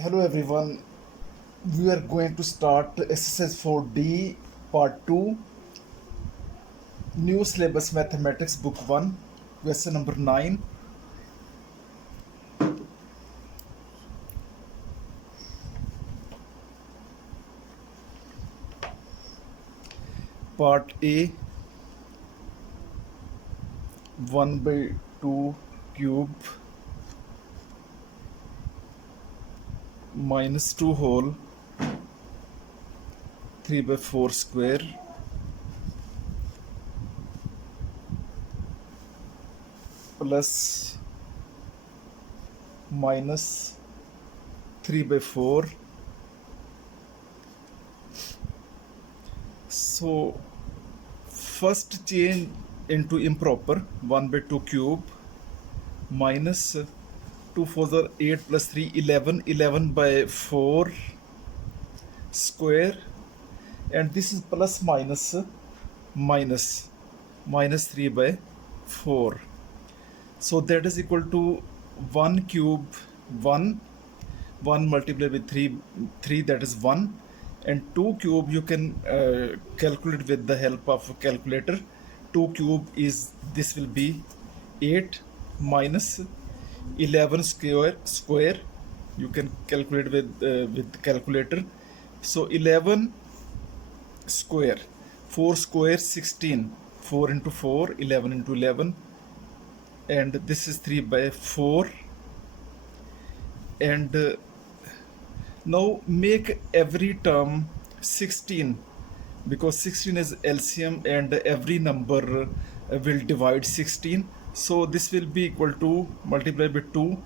Hello everyone, we are going to start exercise 4D part 2, new syllabus mathematics book 1, question number 9. Part A, 1 by 2 cube minus 2 whole 3 by 4 square plus minus 3 by 4. So first change into improper, 1 by 2 cube minus 2 4s are 8 plus 3 11, 11 by 4 square, and this is plus minus 3 by 4. So that is equal to 1 cube 1 multiplied with 3 that is 1, and 2 cube you can calculate with the help of calculator. 2 cube is, this will be 8 minus 11 square you can calculate with calculator. So 11 square, 4 square 16, 4 into 4 11 into 11, and this is 3 by 4. And now make every term 16, because 16 is LCM and every number will divide 16. So this will be equal to multiply by 2,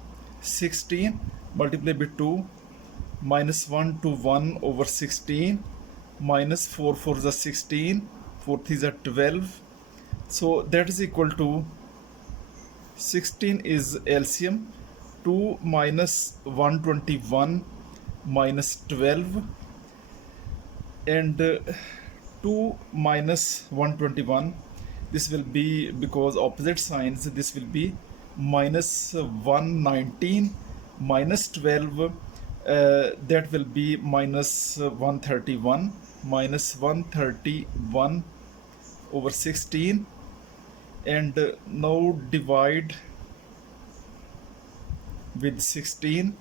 16 multiply by 2 minus 1 to 1 over 16 minus 4 4 is 16, 4 3 is 12. So that is equal to 16 is LCM, 2 minus 121 minus 12, and 2 minus 121, this will be, because opposite signs, this will be minus 119 minus 12, that will be minus 131 over 16, and now divide with 16.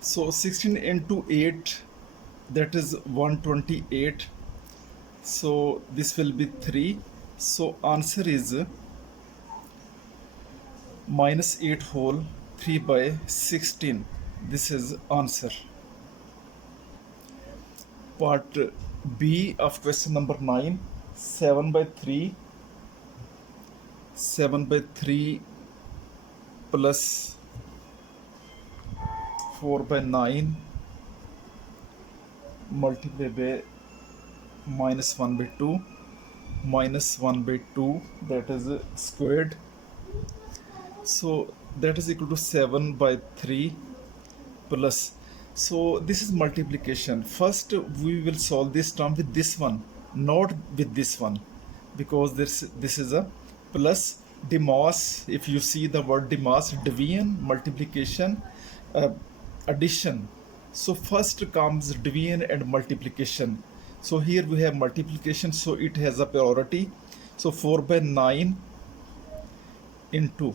So 16 into 8, that is 128. So this will be 3. So answer is minus 8 whole 3 by 16. This is answer. Part B of question number 9, 7 by 3 plus 4 by 9 multiplied by minus 1 by 2 minus 1 by 2, that is squared. So that is equal to 7 by 3 plus. So this is multiplication. First we will solve this term with this one, not with this one, because this is a plus. Demas, if you see the word demas, division, multiplication, addition. So first comes division and multiplication. So here we have multiplication, so it has a priority. So 4 by 9 into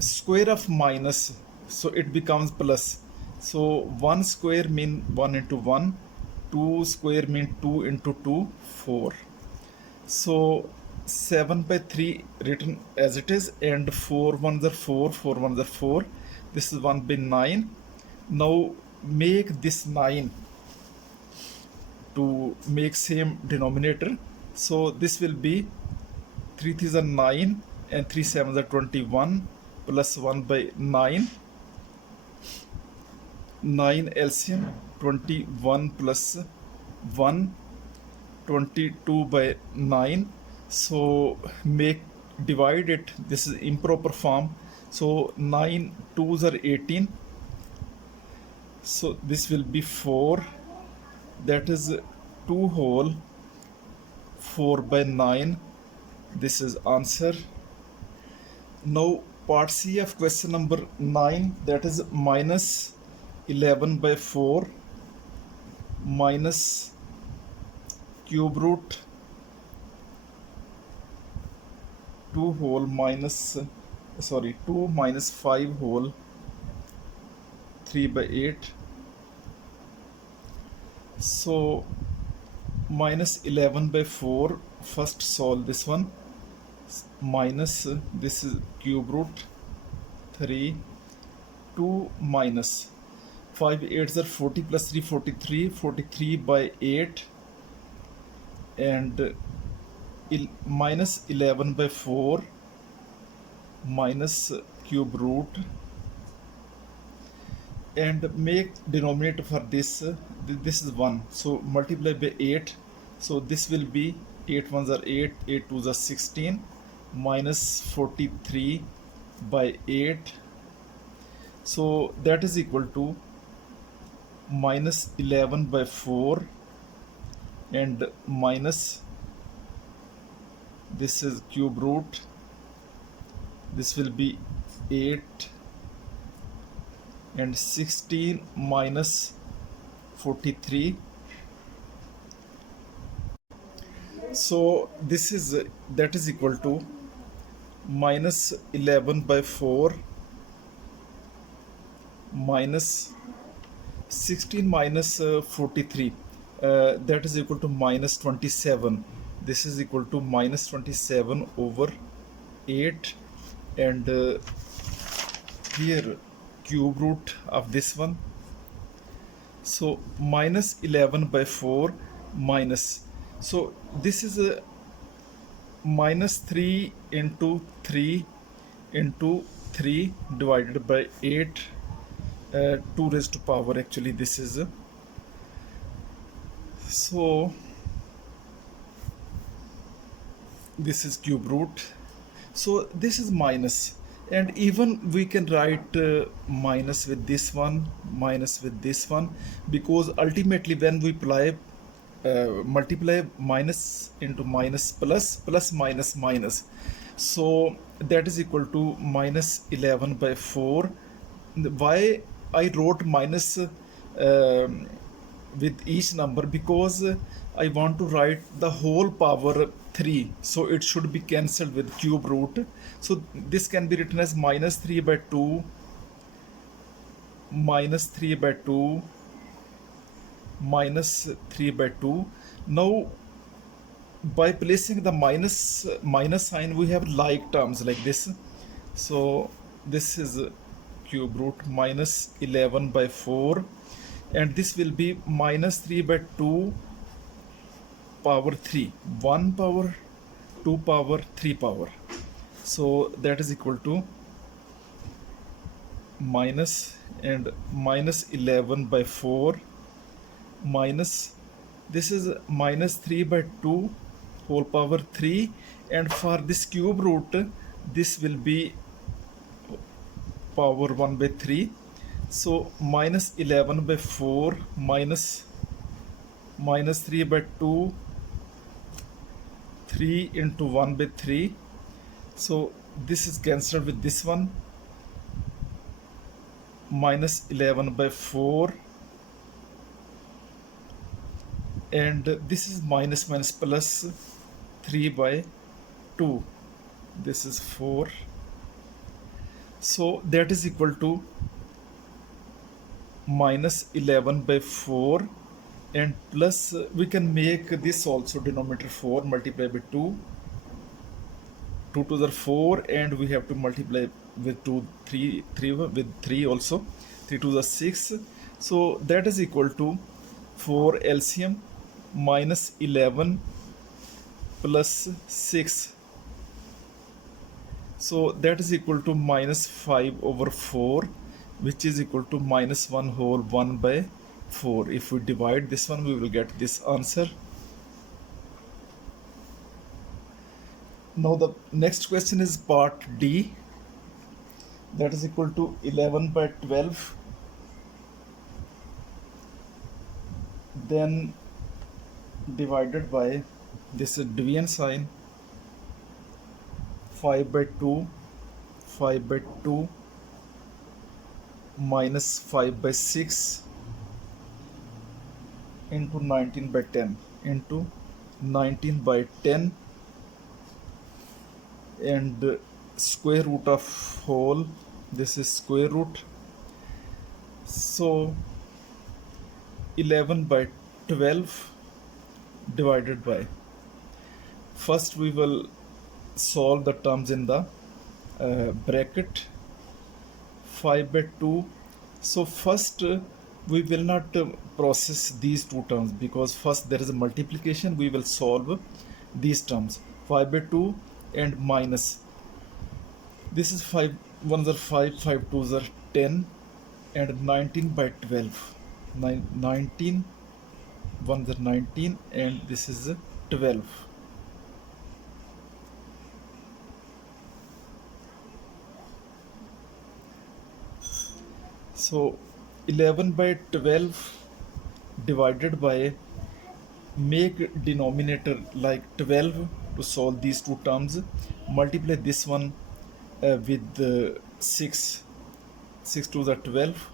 square of minus, so it becomes plus. So 1 square mean 1 into 1, 2 square mean 2 into 2, 4. So 7 by 3 written as it is, and 4 1s are 4, 4 1s are 4. This is 1 by 9. Now make this 9 to make same denominator. So this will be 3 3s are 9 and 3 7s are 21 plus 1 by 9. 9 LCM, 21 plus 1, 22 by 9. So divide it, this is improper form. So 9 2s are 18. So this will be 4, that is 2 whole 4 by 9 This is answer. Now part C of question number 9, that is minus 11 by 4 minus cube root 2 whole minus 2 minus 5 whole 3 by 8. So minus 11 by 4, first solve this one, minus this is cube root 3, 2 minus 5 8s are 40 plus 3 43, 43 by 8, and minus 11 by 4 minus cube root, and make denominator for this this is 1, so multiply by 8, so this will be 8 ones are 8, 8 twos are 16, minus 43 by 8, so that is equal to minus 11 by 4 and minus this is cube root, this will be 8 and 16 minus 43, so this is that is equal to minus 11 by 4 minus 16 minus 43, that is equal to minus 27. This is equal to minus 27 over 8, and here cube root of this one, so minus 11 by 4 minus, so this is a minus 3 into 3 into 3 divided by 8, 2 raised to power, actually this is so this is cube root, so this is minus, and even we can write minus with this one, minus with this one, because ultimately when we multiply minus into minus plus, plus minus minus, so that is equal to minus 11 by 4. Why I wrote minus with each number? Because I want to write the whole power 3, so it should be cancelled with cube root, so this can be written as minus 3 by 2, minus 3 by 2, minus 3 by 2. Now by placing the minus sign, we have like terms like this, so this is cube root minus 11 by 4, and this will be minus 3 by 2 power 3, 1 power 2 power 3 power, so that is equal to minus and minus 11 by 4 minus this is minus 3 by 2 whole power 3, and for this cube root this will be power 1 by 3, so minus 11 by 4 minus 3 by 2, 3 into 1 by 3, so this is cancelled with this one, minus 11 by 4, and this is minus minus plus 3 by 2, this is 4, so that is equal to minus 11 by 4, and plus we can make this also denominator 4, multiply by 2, 2 to the 4, and we have to multiply with 2, 3 with 3 also, 3 to the 6, so that is equal to 4 LCM minus 11 plus 6, so that is equal to minus 5 over 4, which is equal to minus 1 whole 1 by 4. If we divide this one, we will get this answer. Now the next question is part D, that is equal to 11 by 12, then divided by this division sign, 5 by 2, 5 by 2 minus 5 by 6 into 19 by 10 into 19 by 10, and square root of whole, this is square root, so 11 by 12 divided by, first we will solve the terms in the bracket. 5 by 2, so first we will not process these two terms, because first there is a multiplication. We will solve these terms, 5 by 2 and minus, this is 5 1s are 5, 5 2s are 10, and 19 by 12, 19 1s are 19, and this is 12. So 11 by 12 divided by, make denominator like 12 to solve these two terms, multiply this one with 6, 6 2s are 12,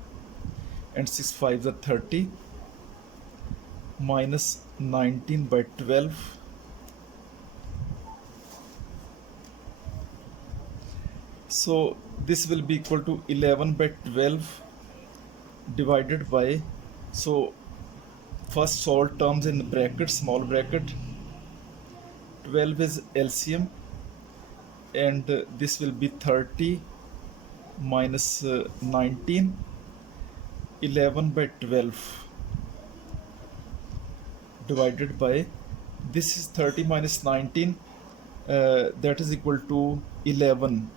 and 6 5s are 30, minus 19 by 12, so this will be equal to 11 by 12 divided by, so first solve terms in bracket, small bracket, 12 is LCM, and this will be 30 minus 19, 11 by 12 divided by, this is 30 minus 19, that is equal to 11,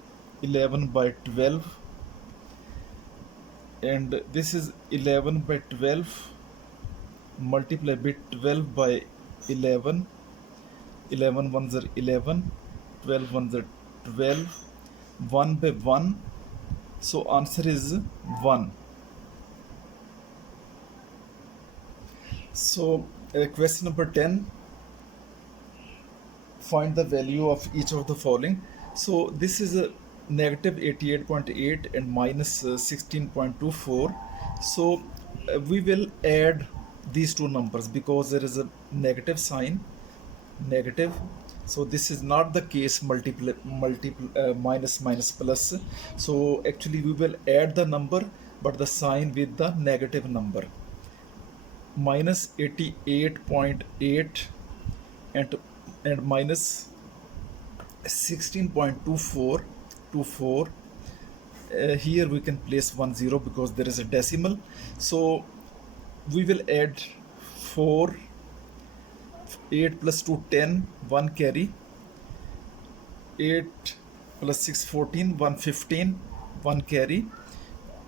11 by 12, and this is 11 by 12 multiply by 12 by 11, 11 ones are 11, 12 ones are 12, 1 by 1, so answer is 1. So question number 10, find the value of each of the following. So this is a negative 88.8 and minus 16.24, so we will add these two numbers because there is a negative sign, negative, so this is not the case minus minus plus, so actually we will add the number but the sign with the negative number, minus 88.8 and minus 16.24, here we can place 10 because there is a decimal, so we will add 4, 8 plus 2 10, 1 carry, 8 plus 6 14, 1 15, 1 carry,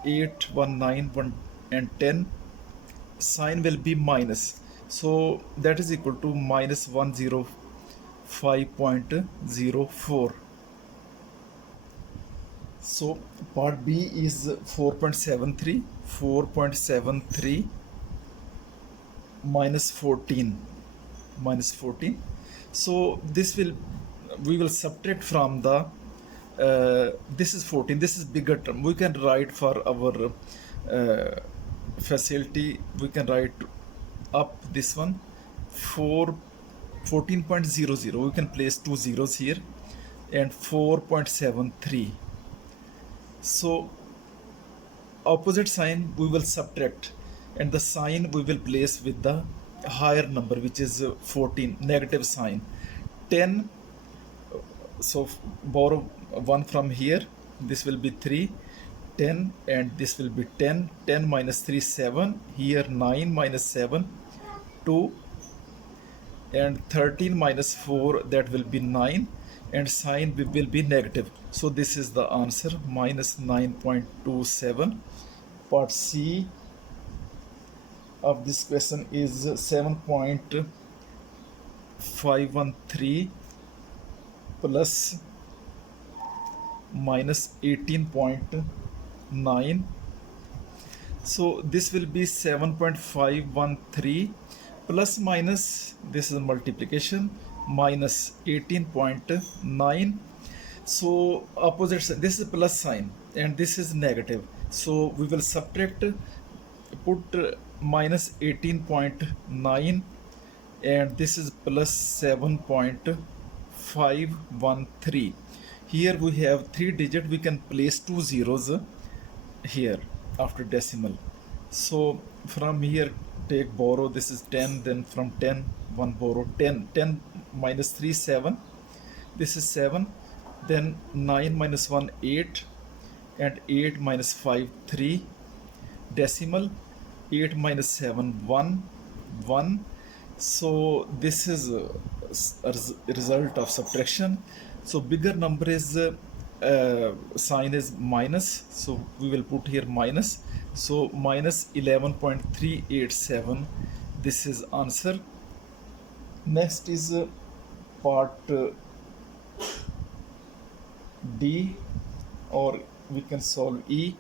8 1 9, 1 and 10, sign will be minus, so that is equal to minus 105.04. So part B is 4.73 minus 14, so this will, we will subtract from the this is 14, this is bigger term, we can write for our facility, we can write up this one 14.00, we can place two zeros here, and 4.73, so opposite sign we will subtract and the sign we will place with the higher number, which is 14, negative sign, 10, so borrow 1 from here, this will be 3, 10, and this will be 10, 10 minus 3 7, here 9 minus 7 2, and 13 minus 4, that will be 9, and sign will be negative, so this is the answer, minus 9.27. Part C of this question is 7.513 plus minus 18.9, so this will be 7.513 plus minus, this is multiplication, minus 18.9, So opposite sign, this is plus sign and this is negative. So we will subtract, put minus 18.9 and this is plus 7.513. Here we have 3 digit, we can place 2 zeros here after decimal. So from here take borrow, this is 10, then from 10 1 borrow 10, 10 minus 3 7, this is 7, then 9 minus 1 8, and 8 minus 5 3, decimal 8 minus 7 1 1. So this is a result of subtraction. So bigger number is sign is minus, so we will put here minus. So minus 11.387, this is answer. Next is part D, or we can solve E.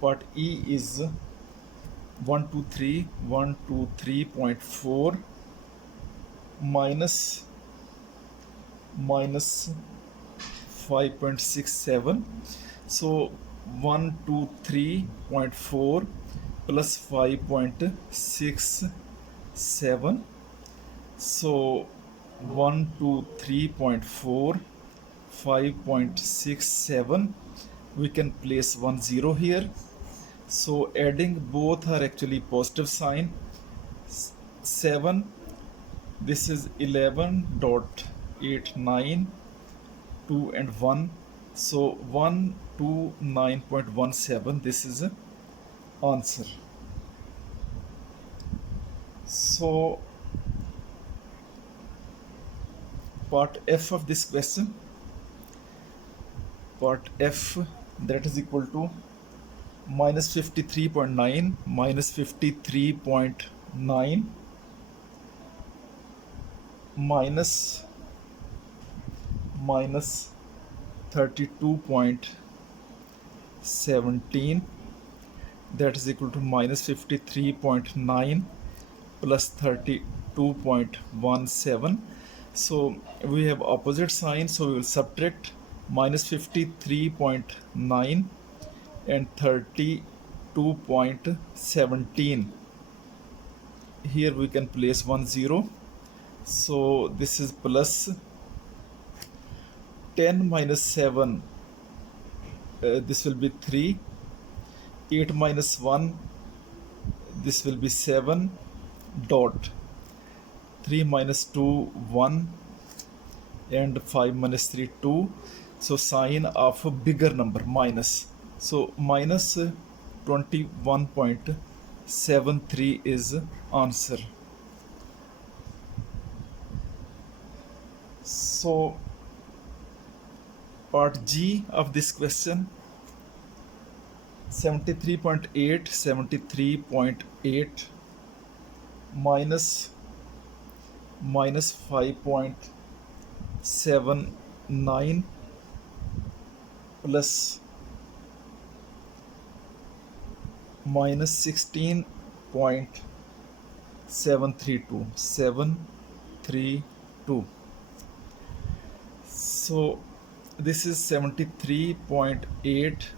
Part E is 123.4 minus 5.67. So 123.4 plus 5.67. So 123.4 5.67, we can place 1 0 here. So adding both are actually positive sign. 7, this is 11.89, 2 and 1, so 129.17, this is a answer. So part F of this question, part F, that is equal to minus 53.9 minus 53.9 minus 32.17, that is equal to minus 53.9 plus 32.17. So we have opposite sign, so we will subtract minus 53.9 and 32.17. Here we can place 1 0. So this is plus 10 minus 7, this will be 3, 8 minus 1, this will be 7, dot 3 minus 2 1, and 5 minus 3 2. So sign of a bigger number, minus. So minus 21.73 is answer. So part G of this question, 73.8 minus 5.79 plus minus 16.732. So this is 73.8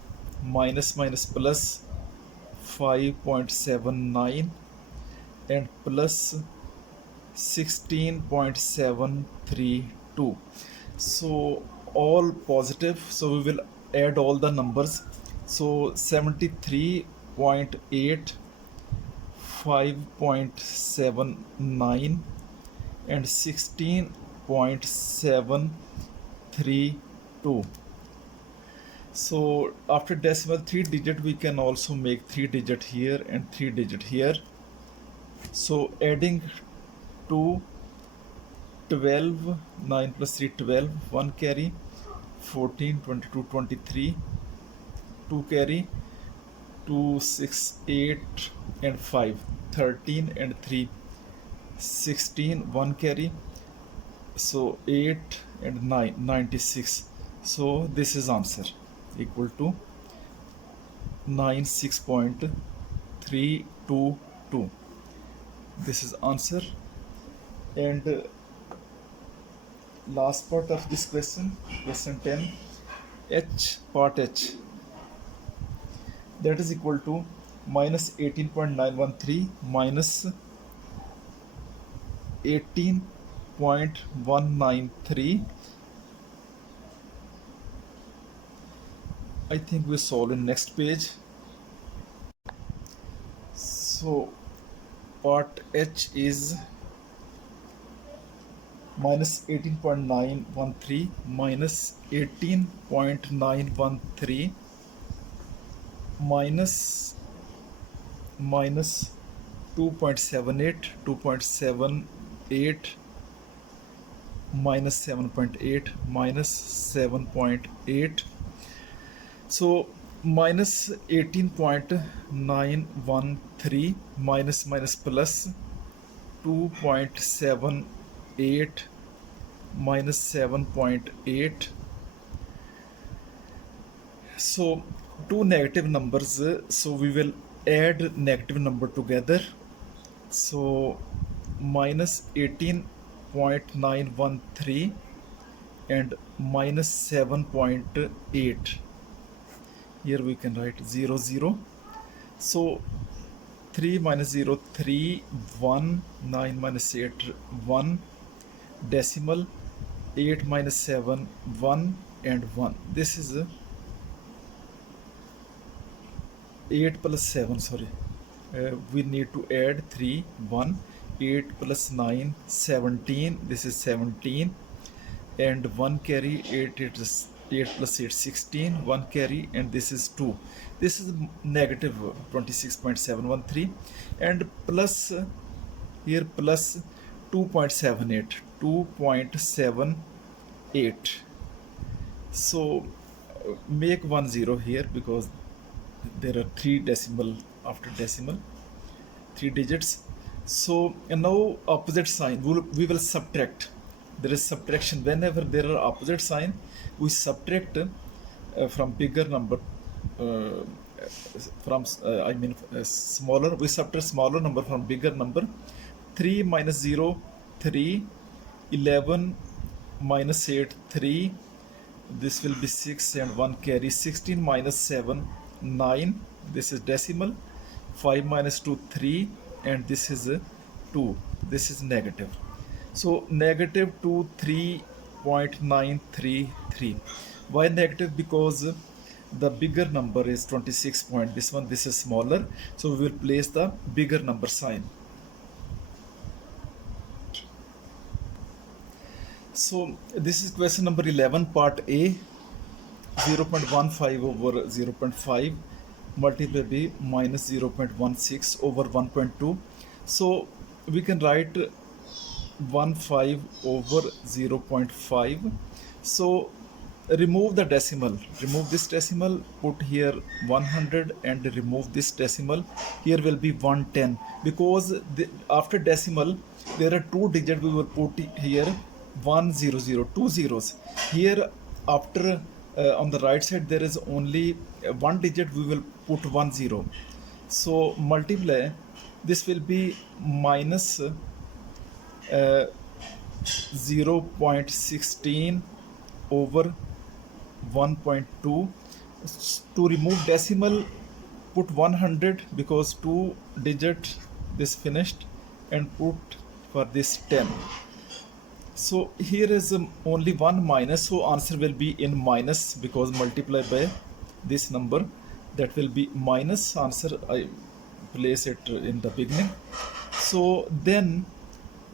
minus plus 5.79 and plus 16.732. So all positive, so we will add all the numbers. So 73.8, 5.79 and 16.732. So after decimal 3 digit, we can also make 3 digit here and 3 digit here. So adding to 12, 9 plus 3 12, 1 carry, 14, 22, 23, 2 carry, 2, 6, 8 and 5, 13 and 3, 16, 1 carry, so 8 and 9, 96. So this is answer, equal to 96.322. This is answer. And last part of this question, question 10, h part h, that is equal to minus 18.913 minus 18.193. I think we solve in next page. So part h is minus 18.913 minus 18.913 minus 2.78 minus 7.8 minus 7.8. So minus 18.913 minus plus 2.78 minus 7.8. So two negative numbers, so we will add negative number together. So minus 18.913 and minus 7.8. Here we can write 0 0. So 3 minus 0 3, 1, 9 minus 8 1, decimal 8 minus 7 1 and 1. This is 8 plus 7, sorry, we need to add 3 1, 8 plus 9 17, this is 17, and 1 carry 8, it is 8 plus 8 16, 1 carry, and this is 2, this is negative 26.713, and plus here plus 2.78. So make 1 0 here because there are 3 decimal after decimal, 3 digits. So and now opposite sign, we will subtract. There is subtraction. Whenever there are opposite sign, we subtract from bigger number, smaller. We subtract smaller number from bigger number. 3 minus 0 3, 11 minus 8 3. This will be 6 and 1 carry. 16 minus 7 9. This is decimal. 5 minus 2 3, and this is 2. This is negative. So negative 23.933. Why negative? Because the bigger number is 26 point. This is smaller. So we will place the bigger number sign. So this is question number 11, part A. 0.15 over 0.5 multiplied by minus 0.16 over 1.2. So we can write 15 over 0.5. So remove the decimal, remove this decimal, put here 100 and remove this decimal. Here will be 110 because after decimal there are 2 digits. We will put here 100, 2 zeros. Here after on the right side there is only 1 digit. We will put 10. So multiply, this will be minus 0.16 over 1.2. To remove decimal, put 100 because 2 digit this finished, and put for this 10. So here is only one minus, so answer will be in minus because multiply by this number, that will be minus. Answer I place it in the beginning. So then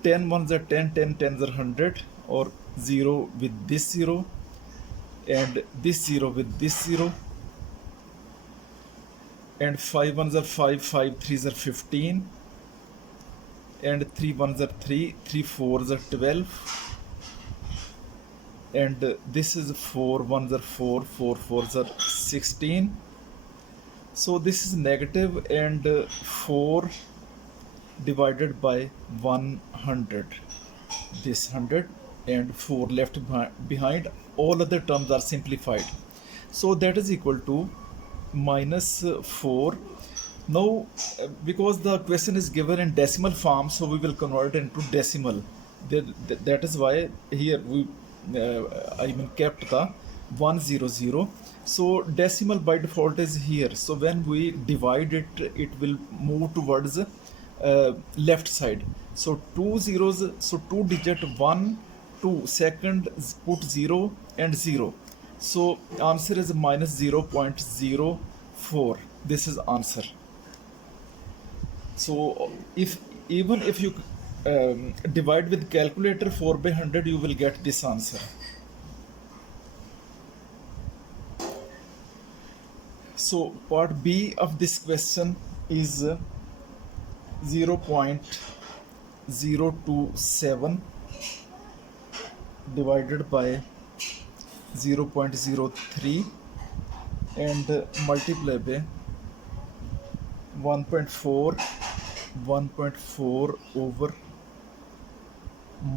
10 ones are 10, 10 tens are 100, or 0 with this 0 and this 0 with this 0, and 5 ones are 5, 5 threes are 15, and 3 ones are 3, 3 fours are 12, and this is 4 ones are 4, 4 fours are 16. So this is negative, and 4 divided by 100, this 100 and 4 left behind. All other terms are simplified, so that is equal to minus 4. Now because the question is given in decimal form, so we will convert it into decimal. That is why here we I mean kept the 100. So decimal by default is here. So when we divide it, it will move towards left side. So two zeros, so two digit 1 2, second put 0 and 0. So answer is minus 0.04. This is answer. So if even if you divide with calculator 4 by 100, you will get this answer. So part B of this question is 0.027 divided by 0.03 and multiply by 1.4 over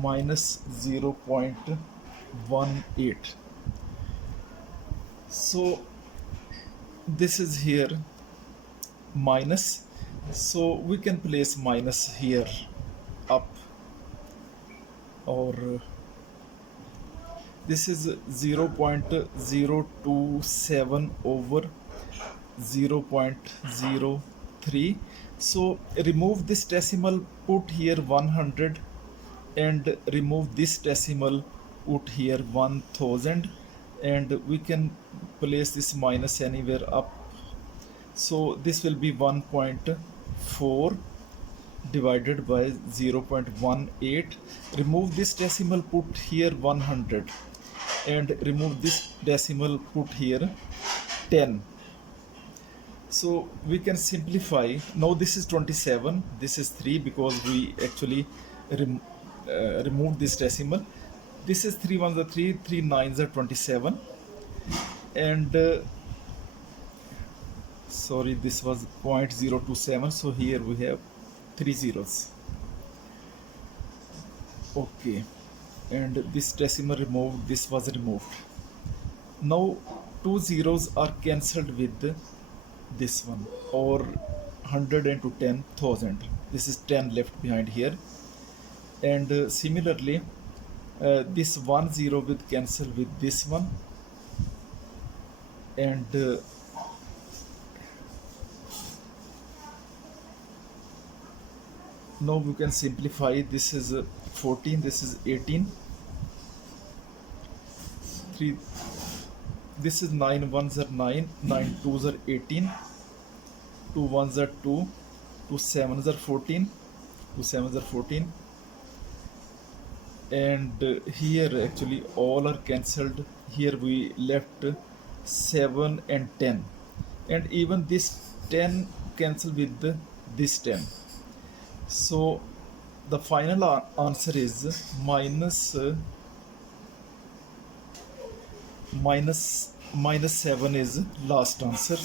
minus 0.18. So this is here minus, so we can place minus here up, or this is 0.027 over 0.03. So remove this decimal, put here 100, and remove this decimal, put here 1000, and we can place this minus anywhere up. So this will be 1.4 divided by 0.18. Remove this decimal, put here 100, and remove this decimal, put here 10. So we can simplify. Now this is 27, this is 3 because we actually removed this decimal. This is 3 ones are 3, 3 nines are 27, and sorry, this was 0.027, so here we have 3 zeros. Okay, and this decimal removed, this was removed. Now 2 zeros are cancelled with this one, or 100 into 10,000. This is 10 left behind here, and similarly this 1 0 will cancel with this one, and now we can simplify. This is 14, this is 18, 3, this is 9 ones are 9, 9 twos are 18, 2 ones are 2, 2 sevens are 14, 2 sevens are 14, and here actually all are cancelled. Here we left 7 and 10, and even this 10 cancel with this 10. So the final answer is minus 7 is last answer.